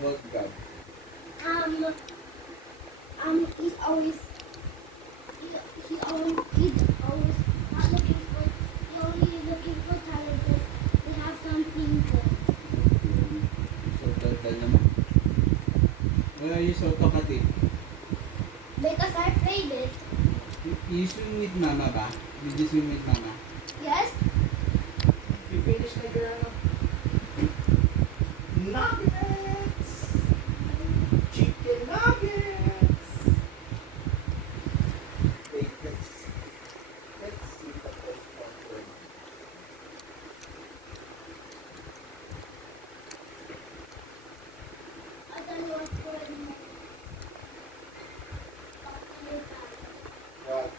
about God? He's always not looking for, he only looking for talent if they have something good. So, total naman. Why are you so talkative? Because I played it. You swim with mama ba? Did you swim with mama? Yes? You finished na girl? Nuggets! Chicken nuggets! Wait, let's see the first one. I don't know what's going on. What?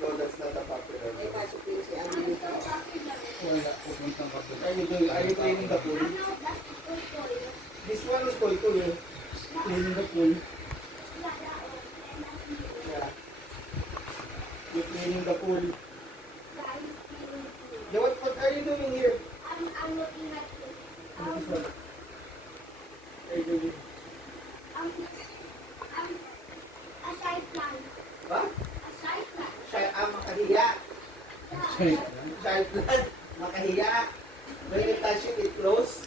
No, that's not a popular Ay, one. pasok din si Ami I'm dito. so popular. Wala, pupuntang ka doon. Are you cleaning the pool? I know that's the good for you. This one is cool too, eh? Cleaning the pool. Yeah, that one. And that's me. Yeah. You're cleaning the pool. Guys, feeling cool. Yeah, what are you doing here? I'm looking at it. What is that? What are you doing? I'm a side plant. What? A side plant. Makahiya. Yeah. Side plant. Makahiya. When you touch it, it close.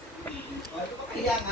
Oh, ito makahiya nga.